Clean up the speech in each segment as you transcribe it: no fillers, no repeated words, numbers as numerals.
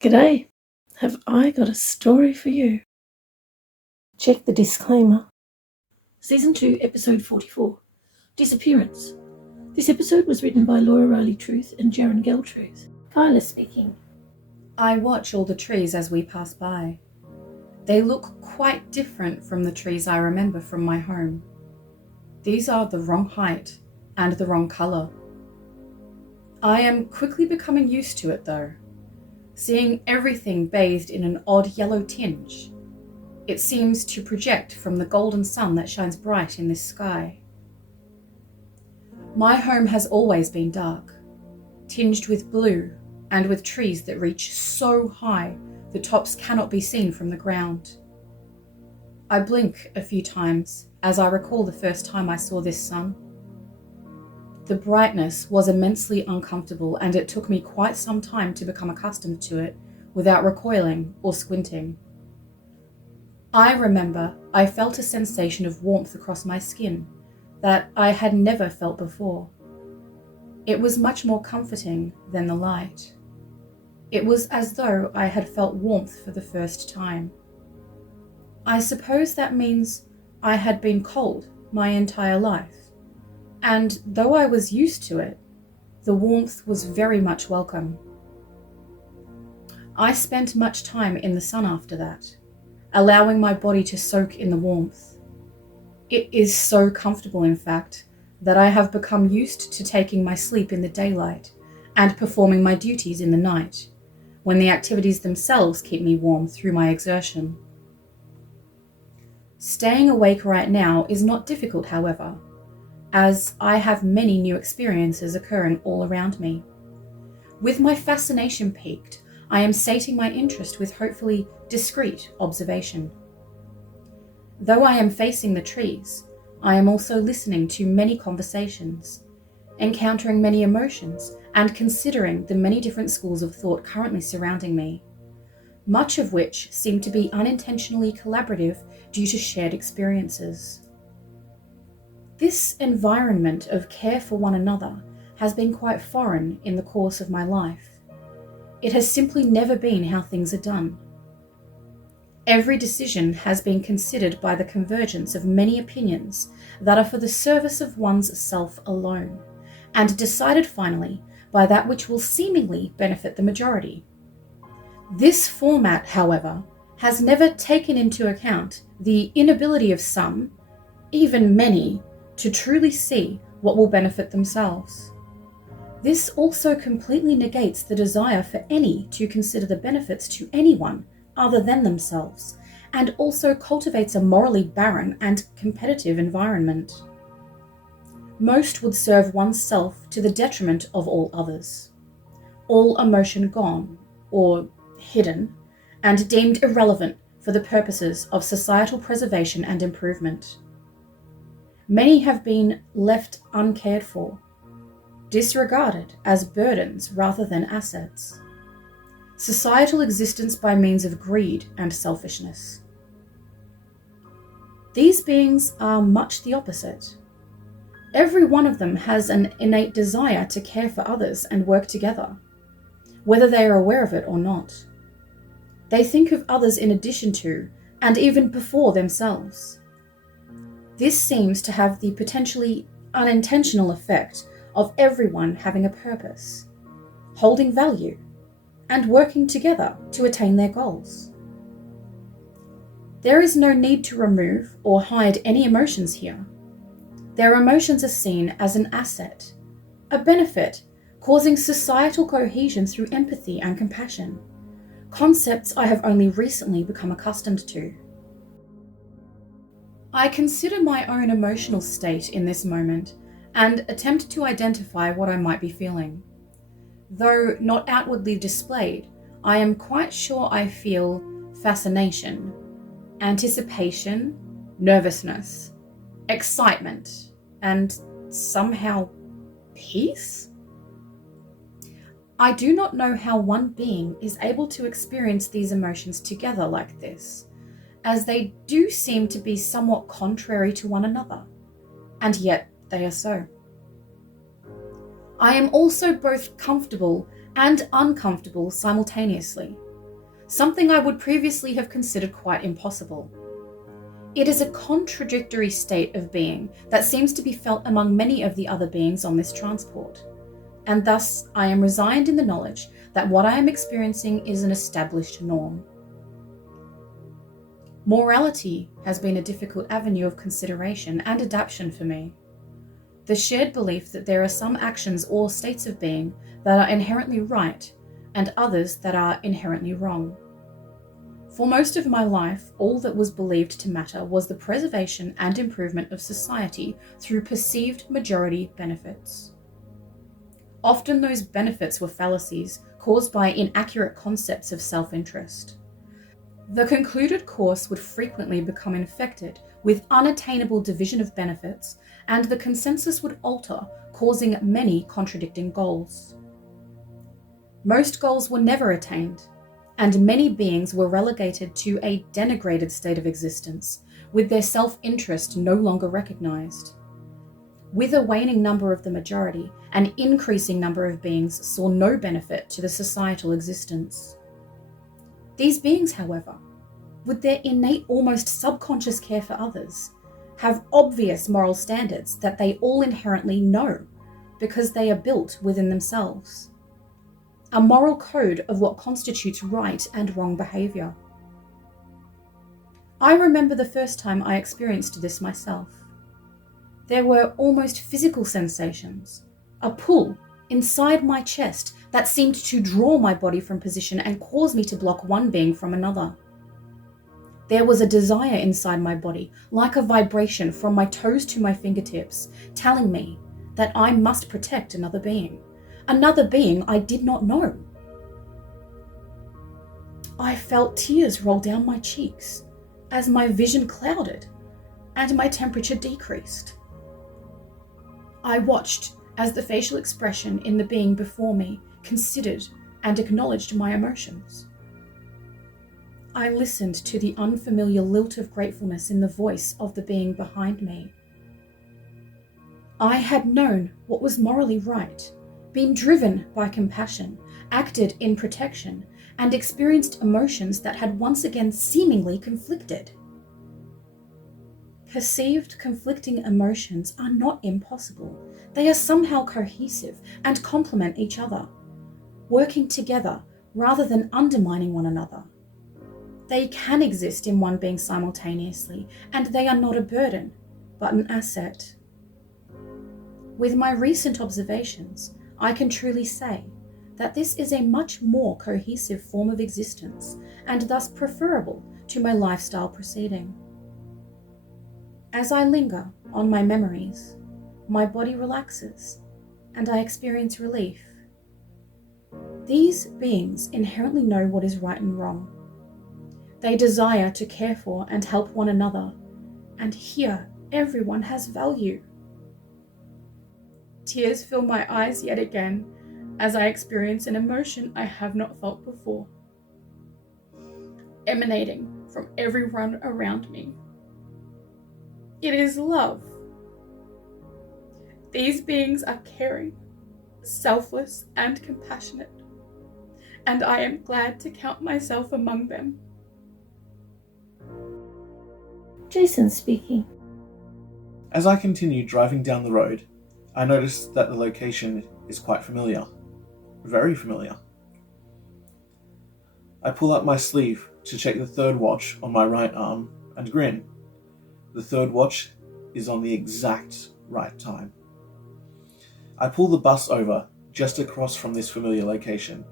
G'day, have I got a story for you? Check the disclaimer. Season 2, Episode 44, Disappearance. This episode was written by Laura Reily Truth and Jaron Truth. Kyla speaking. I watch all the trees as we pass by. They look quite different from the trees I remember from my home. These are the wrong height and the wrong colour. I am quickly becoming used to it though, seeing everything bathed in an odd yellow tinge. It seems to project from the golden sun that shines bright in this sky. My home has always been dark, tinged with blue and with trees that reach so high the tops cannot be seen from the ground. I blink a few times as I recall the first time I saw this sun. The brightness was immensely uncomfortable, and it took me quite some time to become accustomed to it without recoiling or squinting. I remember I felt a sensation of warmth across my skin that I had never felt before. It was much more comforting than the light. It was as though I had felt warmth for the first time. I suppose that means I had been cold my entire life. And though I was used to it, the warmth was very much welcome. I spent much time in the sun after that, allowing my body to soak in the warmth. It is so comfortable, in fact, that I have become used to taking my sleep in the daylight and performing my duties in the night, when the activities themselves keep me warm through my exertion. Staying awake right now is not difficult, however, as I have many new experiences occurring all around me. With my fascination peaked, I am sating my interest with hopefully discreet observation. Though I am facing the trees, I am also listening to many conversations, encountering many emotions, and considering the many different schools of thought currently surrounding me, much of which seem to be unintentionally collaborative due to shared experiences. This environment of care for one another has been quite foreign in the course of my life. It has simply never been how things are done. Every decision has been considered by the convergence of many opinions that are for the service of one's self alone, and decided finally by that which will seemingly benefit the majority. This format, however, has never taken into account the inability of some, even many, to truly see what will benefit themselves. This also completely negates the desire for any to consider the benefits to anyone other than themselves, and also cultivates a morally barren and competitive environment. Most would serve oneself to the detriment of all others. All emotion gone, or hidden, and deemed irrelevant for the purposes of societal preservation and improvement. Many have been left uncared for, disregarded as burdens rather than assets. Societal existence by means of greed and selfishness. These beings are much the opposite. Every one of them has an innate desire to care for others and work together, whether they are aware of it or not. They think of others in addition to, and even before themselves. This seems to have the potentially unintentional effect of everyone having a purpose, holding value, and working together to attain their goals. There is no need to remove or hide any emotions here. Their emotions are seen as an asset, a benefit, causing societal cohesion through empathy and compassion, concepts I have only recently become accustomed to. I consider my own emotional state in this moment and attempt to identify what I might be feeling. Though not outwardly displayed, I am quite sure I feel fascination, anticipation, nervousness, excitement, and somehow peace? I do not know how one being is able to experience these emotions together like this, as they do seem to be somewhat contrary to one another, and yet they are so. I am also both comfortable and uncomfortable simultaneously, something I would previously have considered quite impossible. It is a contradictory state of being that seems to be felt among many of the other beings on this transport, and thus I am resigned in the knowledge that what I am experiencing is an established norm. Morality has been a difficult avenue of consideration and adaptation for me. The shared belief that there are some actions or states of being that are inherently right and others that are inherently wrong. For most of my life, all that was believed to matter was the preservation and improvement of society through perceived majority benefits. Often those benefits were fallacies caused by inaccurate concepts of self-interest. The concluded course would frequently become infected with unattainable division of benefits, and the consensus would alter, causing many contradicting goals. Most goals were never attained, and many beings were relegated to a denigrated state of existence, with their self-interest no longer recognized. With a waning number of the majority, an increasing number of beings saw no benefit to the societal existence. These beings, however, with their innate, almost subconscious care for others, have obvious moral standards that they all inherently know because they are built within themselves. A moral code of what constitutes right and wrong behavior. I remember the first time I experienced this myself. There were almost physical sensations, a pull inside my chest that seemed to draw my body from position and cause me to block one being from another. There was a desire inside my body, like a vibration from my toes to my fingertips, telling me that I must protect another being I did not know. I felt tears roll down my cheeks as my vision clouded and my temperature decreased. I watched as the facial expression in the being before me considered and acknowledged my emotions. I listened to the unfamiliar lilt of gratefulness in the voice of the being behind me. I had known what was morally right, been driven by compassion, acted in protection, and experienced emotions that had once again seemingly conflicted. Perceived conflicting emotions are not impossible. They are somehow cohesive and complement each other, working together rather than undermining one another. They can exist in one being simultaneously, and they are not a burden, but an asset. With my recent observations, I can truly say that this is a much more cohesive form of existence, and thus preferable to my lifestyle proceeding. As I linger on my memories, my body relaxes, and I experience relief. These beings inherently know what is right and wrong. They desire to care for and help one another, and here everyone has value. Tears fill my eyes yet again as I experience an emotion I have not felt before, emanating from everyone around me. It is love. These beings are caring, selfless, and compassionate, and I am glad to count myself among them. Jason speaking. As I continue driving down the road, I notice that the location is quite familiar. Very familiar. I pull up my sleeve to check the third watch on my right arm and grin. The third watch is on the exact right time. I pull the bus over just across from this familiar location,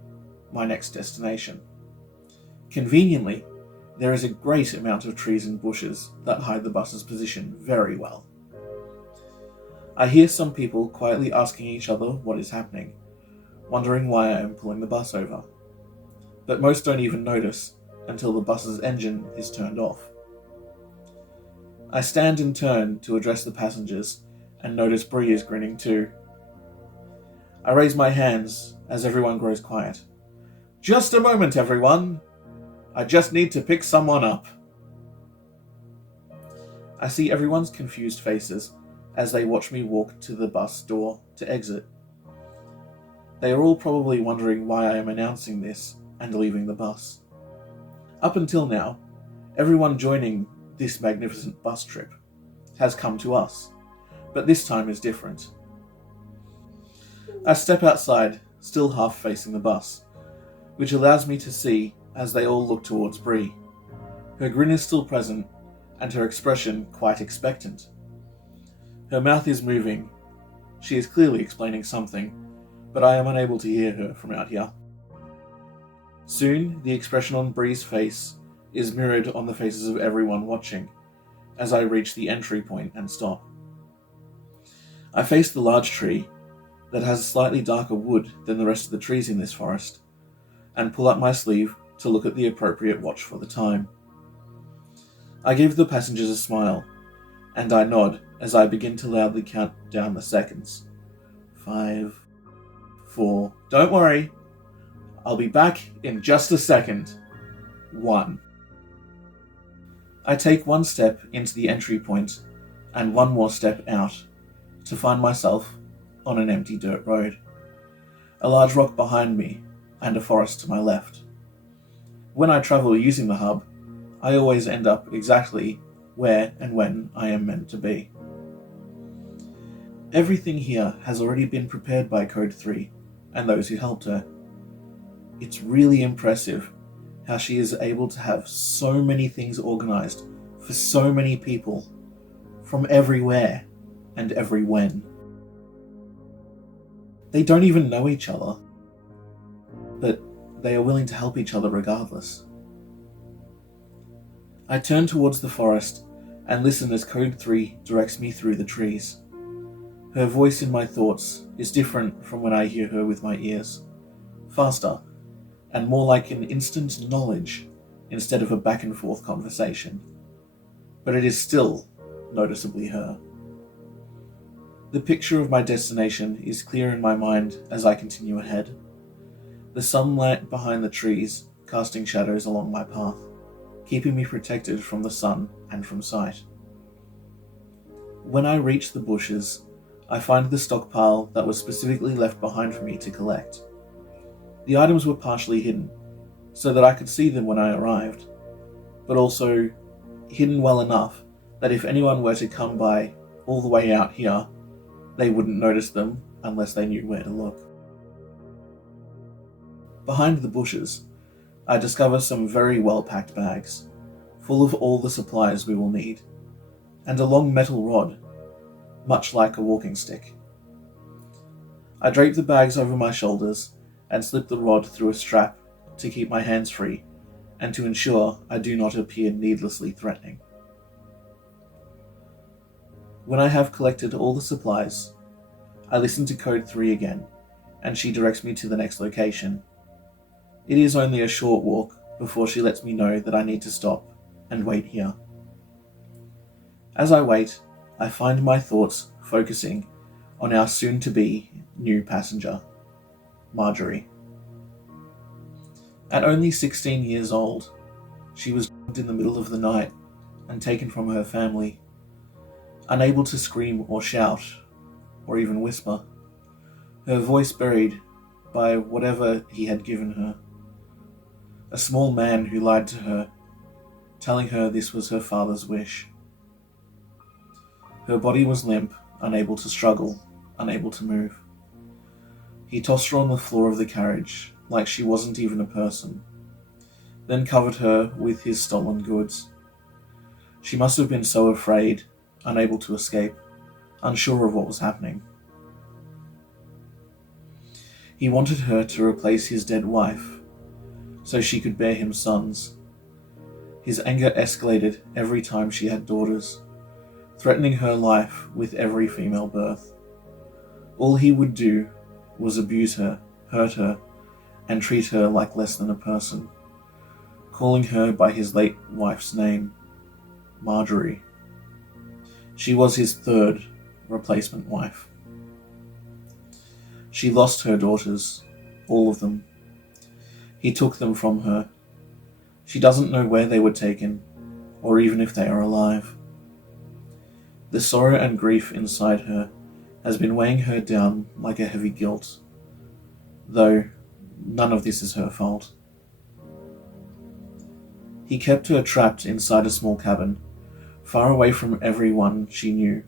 my next destination. Conveniently, there is a great amount of trees and bushes that hide the bus's position very well. I hear some people quietly asking each other what is happening, wondering why I am pulling the bus over. But most don't even notice until the bus's engine is turned off. I stand and turn to address the passengers and notice Bree is grinning too. I raise my hands as everyone grows quiet. Just a moment, everyone. I just need to pick someone up. I see everyone's confused faces as they watch me walk to the bus door to exit. They are all probably wondering why I am announcing this and leaving the bus. Up until now, everyone joining this magnificent bus trip has come to us, but this time is different. I step outside, still half facing the bus, which allows me to see as they all look towards Bree. Her grin is still present, and her expression quite expectant. Her mouth is moving. She is clearly explaining something, but I am unable to hear her from out here. Soon, the expression on Bree's face is mirrored on the faces of everyone watching, as I reach the entry point and stop. I face the large tree that has slightly darker wood than the rest of the trees in this forest, and pull up my sleeve to look at the appropriate watch for the time. I give the passengers a smile, and I nod as I begin to loudly count down the seconds. 5, 4, don't worry, I'll be back in just a second. 1. I take one step into the entry point and one more step out to find myself on an empty dirt road, a large rock behind me and a forest to my left. When I travel using the hub, I always end up exactly where and when I am meant to be. Everything here has already been prepared by Code 3 and those who helped her. It's really impressive how she is able to have so many things organized for so many people from everywhere and every when. They don't even know each other, but they are willing to help each other regardless. I turn towards the forest and listen as Code 3 directs me through the trees. Her voice in my thoughts is different from when I hear her with my ears. Faster, and more like an instant knowledge instead of a back and forth conversation. But it is still noticeably her. The picture of my destination is clear in my mind as I continue ahead. The sunlight behind the trees casting shadows along my path, keeping me protected from the sun and from sight. When I reach the bushes, I find the stockpile that was specifically left behind for me to collect. The items were partially hidden, so that I could see them when I arrived, but also hidden well enough that if anyone were to come by all the way out here, they wouldn't notice them unless they knew where to look. Behind the bushes, I discover some very well-packed bags, full of all the supplies we will need, and a long metal rod, much like a walking stick. I drape the bags over my shoulders and slip the rod through a strap to keep my hands free and to ensure I do not appear needlessly threatening. When I have collected all the supplies, I listen to Code 3 again, and she directs me to the next location. It is only a short walk before she lets me know that I need to stop and wait here. As I wait, I find my thoughts focusing on our soon-to-be new passenger, Marjorie. At only 16 years old, she was drugged in the middle of the night and taken from her family, unable to scream or shout or even whisper, her voice buried by whatever he had given her. A small man who lied to her, telling her this was her father's wish. Her body was limp, unable to struggle, unable to move. He tossed her on the floor of the carriage like she wasn't even a person, then covered her with his stolen goods. She must have been so afraid, unable to escape, unsure of what was happening. He wanted her to replace his dead wife, so she could bear him sons. His anger escalated every time she had daughters, threatening her life with every female birth. All he would do was abuse her, hurt her, and treat her like less than a person, calling her by his late wife's name, Marjorie. She was his third replacement wife. She lost her daughters, all of them. He took them from her. She doesn't know where they were taken, or even if they are alive. The sorrow and grief inside her has been weighing her down like a heavy guilt, though none of this is her fault. He kept her trapped inside a small cabin, far away from everyone she knew,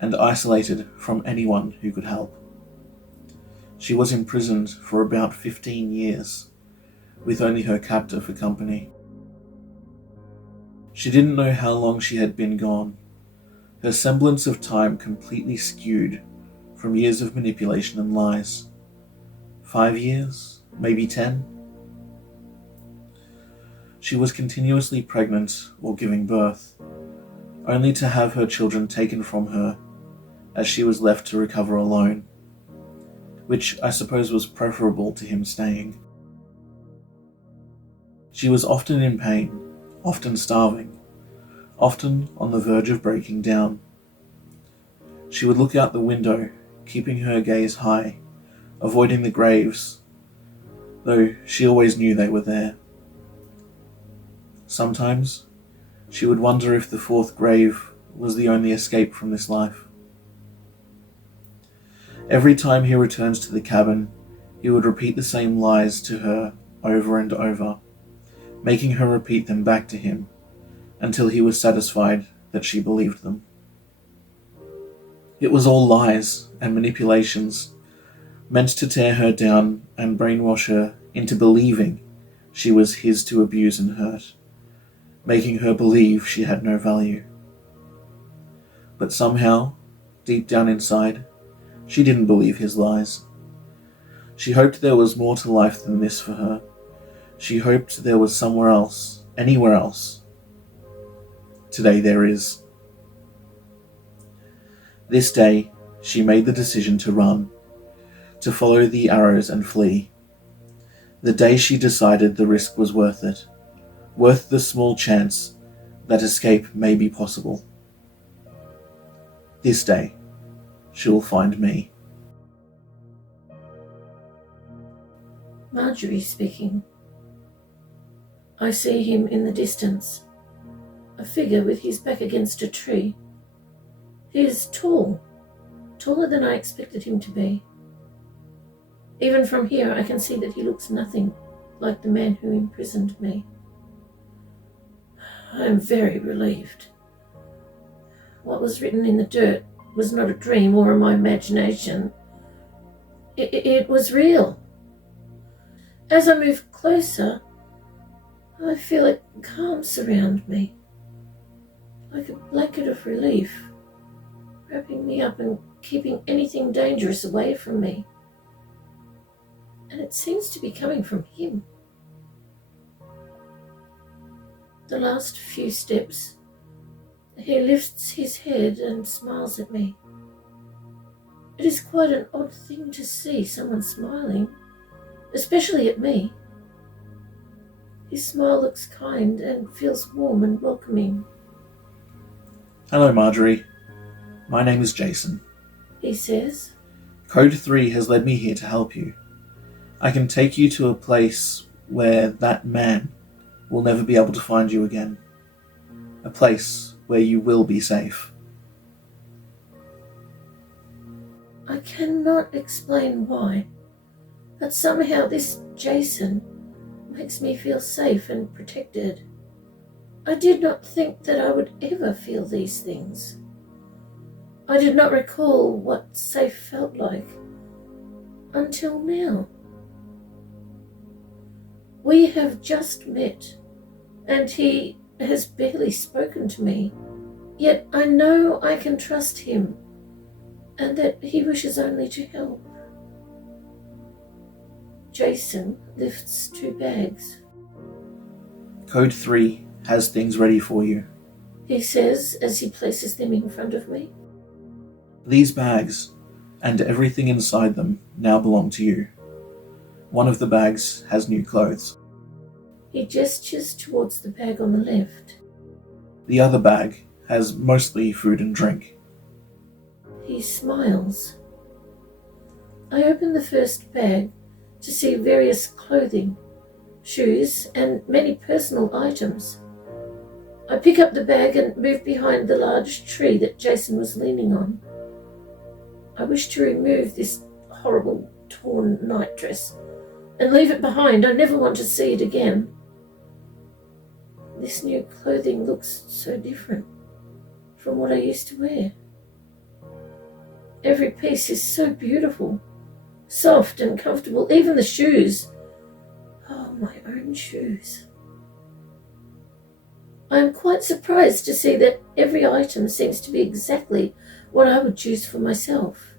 and isolated from anyone who could help. She was imprisoned for about 15 years, with only her captor for company. She didn't know how long she had been gone, her semblance of time completely skewed from years of manipulation and lies. 5 years? Maybe 10? She was continuously pregnant or giving birth, only to have her children taken from her as she was left to recover alone, which I suppose was preferable to him staying. She was often in pain, often starving, often on the verge of breaking down. She would look out the window, keeping her gaze high, avoiding the graves, though she always knew they were there. Sometimes she would wonder if the fourth grave was the only escape from this life. Every time he returned to the cabin, he would repeat the same lies to her over and over, making her repeat them back to him until he was satisfied that she believed them. It was all lies and manipulations, meant to tear her down and brainwash her into believing she was his to abuse and hurt, making her believe she had no value. But somehow, deep down inside, she didn't believe his lies. She hoped there was more to life than this for her. She hoped there was somewhere else, anywhere else. Today there is. This day, she made the decision to run, to follow the arrows and flee. The day she decided the risk was worth it, worth the small chance that escape may be possible. This day, she'll find me. Marjorie speaking. I see him in the distance, a figure with his back against a tree. He is tall, taller than I expected him to be. Even from here I can see that he looks nothing like the man who imprisoned me. I am very relieved. What was written in the dirt was not a dream or my imagination. It was real. As I move closer, I feel a calm surround me, like a blanket of relief, wrapping me up and keeping anything dangerous away from me. And it seems to be coming from him. The last few steps, he lifts his head and smiles at me. It is quite an odd thing to see someone smiling, especially at me. His smile looks kind and feels warm and welcoming. Hello, Marjorie. My name is Jason. He says. Code 3 has led me here to help you. I can take you to a place where that man will never be able to find you again. A place where you will be safe. I cannot explain why, but somehow this Jason makes me feel safe and protected. I did not think that I would ever feel these things. I did not recall what safe felt like until now. We have just met, and he has barely spoken to me, yet I know I can trust him, and that he wishes only to help. Jason lifts 2 bags. Code 3 has things ready for you. He says as he places them in front of me. These bags, and everything inside them, now belong to you. One of the bags has new clothes. He gestures towards the bag on the left. The other bag has mostly food and drink. He smiles. I open the first bag to see various clothing, shoes, and many personal items. I pick up the bag and move behind the large tree that Jason was leaning on. I wish to remove this horrible torn nightdress and leave it behind. I never want to see it again. This new clothing looks so different from what I used to wear. Every piece is so beautiful, soft and comfortable, even the shoes. Oh, my own shoes. I am quite surprised to see that every item seems to be exactly what I would choose for myself,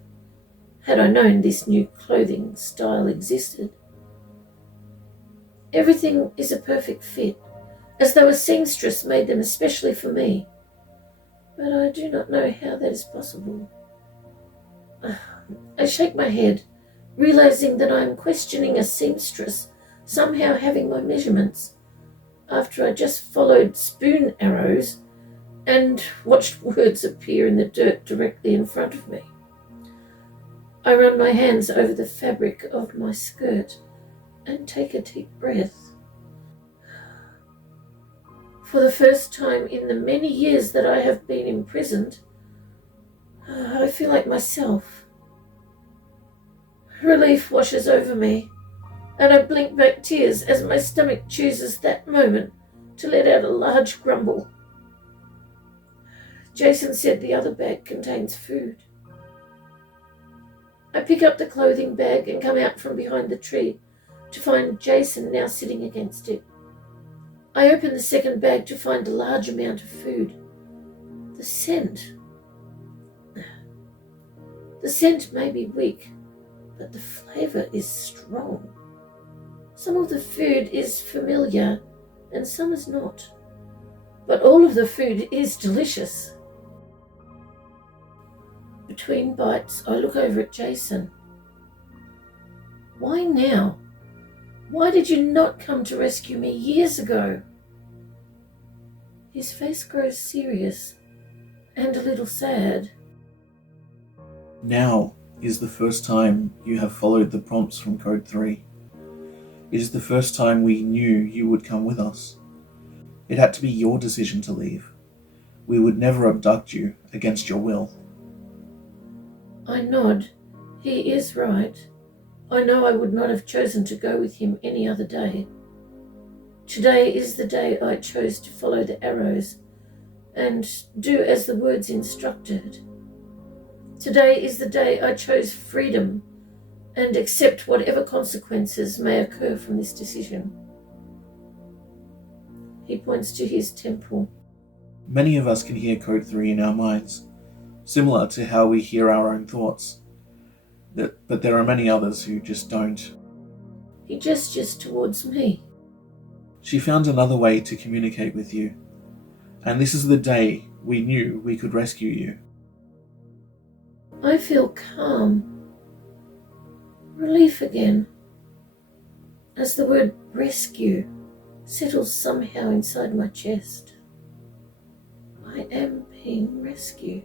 had I known this new clothing style existed. Everything is a perfect fit, as though a seamstress made them especially for me. But I do not know how that is possible. I shake my head, realizing that I am questioning a seamstress somehow having my measurements, after I just followed spoon arrows and watched words appear in the dirt directly in front of me. I run my hands over the fabric of my skirt and take a deep breath. For the first time in the many years that I have been imprisoned, I feel like myself. Relief washes over me, and I blink back tears as my stomach chooses that moment to let out a large grumble. Jason said the other bag contains food. I pick up the clothing bag and come out from behind the tree to find Jason now sitting against it. I open the second bag to find a large amount of food. The scent may be weak, but the flavor is strong. Some of the food is familiar and some is not, but all of the food is delicious. Between bites, I look over at Jason. Why now? Why did you not come to rescue me years ago? His face grows serious and a little sad. Now is the first time you have followed the prompts from Code 3. It is the first time we knew you would come with us. It had to be your decision to leave. We would never abduct you against your will. I nod. He is right. I know I would not have chosen to go with him any other day. Today is the day I chose to follow the arrows and do as the words instructed. Today is the day I chose freedom and accept whatever consequences may occur from this decision. He points to his temple. Many of us can hear Code 3 in our minds, similar to how we hear our own thoughts. But there are many others who just don't. He gestures towards me. She found another way to communicate with you, and this is the day we knew we could rescue you. I feel calm, relief again, as the word rescue settles somehow inside my chest. I am being rescued.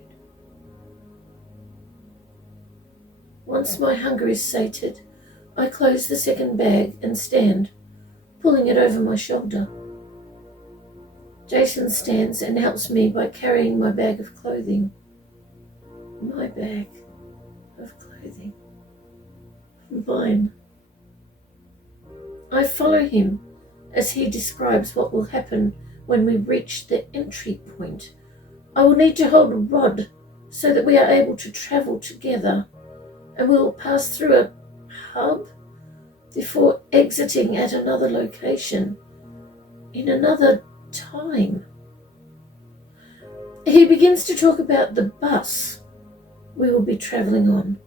Once my hunger is sated, I close the second bag and stand, pulling it over my shoulder. Jason stands and helps me by carrying my bag of clothing. My bag of clothing. Mine. I follow him as he describes what will happen when we reach the entry point. I will need to hold a rod so that we are able to travel together, and we will pass through a hub before exiting at another location in another time. He begins to talk about the bus we will be travelling on.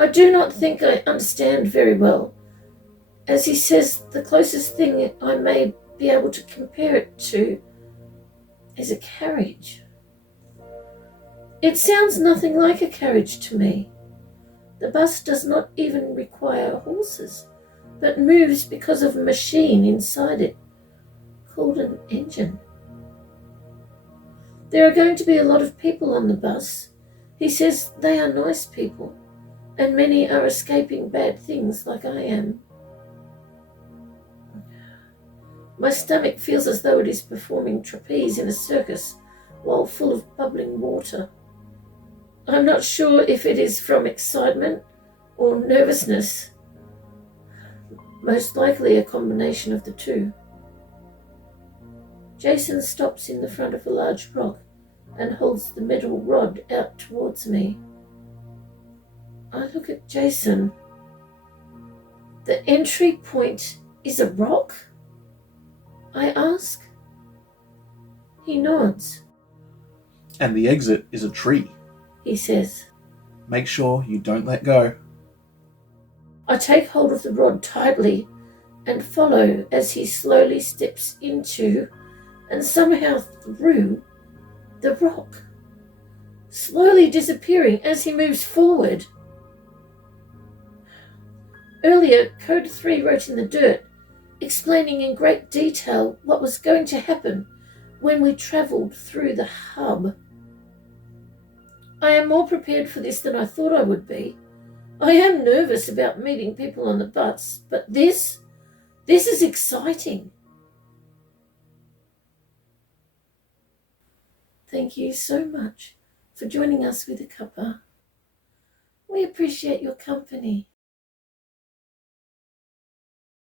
I do not think I understand very well, as he says the closest thing I may be able to compare it to is a carriage. It sounds nothing like a carriage to me. The bus does not even require horses, but moves because of a machine inside it, called an engine. There are going to be a lot of people on the bus. He says they are nice people, and many are escaping bad things like I am. My stomach feels as though it is performing trapeze in a circus while full of bubbling water. I'm not sure if it is from excitement or nervousness. Most likely a combination of the two. Jason stops in the front of a large rock and holds the metal rod out towards me. I look at Jason. The entry point is a rock? I ask. He nods. And the exit is a tree, he says. Make sure you don't let go. I take hold of the rod tightly and follow as he slowly steps into and somehow through the rock, slowly disappearing as he moves forward. Earlier, Code 3 wrote in the dirt, explaining in great detail what was going to happen when we travelled through the hub. I am more prepared for this than I thought I would be. I am nervous about meeting people on the bus, but this is exciting. Thank you so much for joining us with a cuppa. We appreciate your company.